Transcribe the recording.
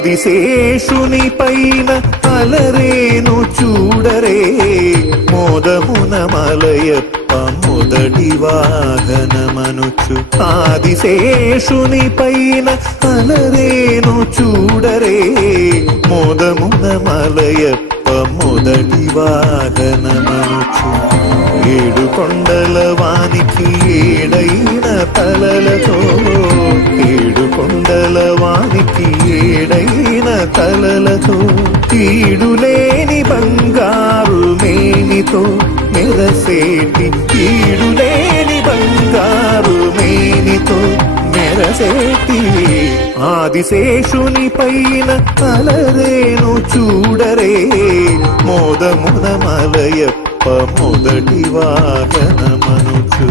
ఆదిశేషుని పైన అలరేను చూడరే మోదమున మలయప్ప మొదటి వాహనమనుచు ఆదిశేషుని పైన అలరేను చూడరే మోదమున మలయప్ప మొదటి వాహనమనుచు ఏడు కొండల వానికి ఏడైన తలలతో ఏడు కొండల వానికి ఏడైన తలలతో ఈడులేని బంగారు మేనితో మెరసేటి ఈడులేని బంగారు మేనితో మెరసేటి ఆదిశేషుని పైన అలరేను చూడరే మోదమున మలయప్ప మొదటి వాహనమనుచు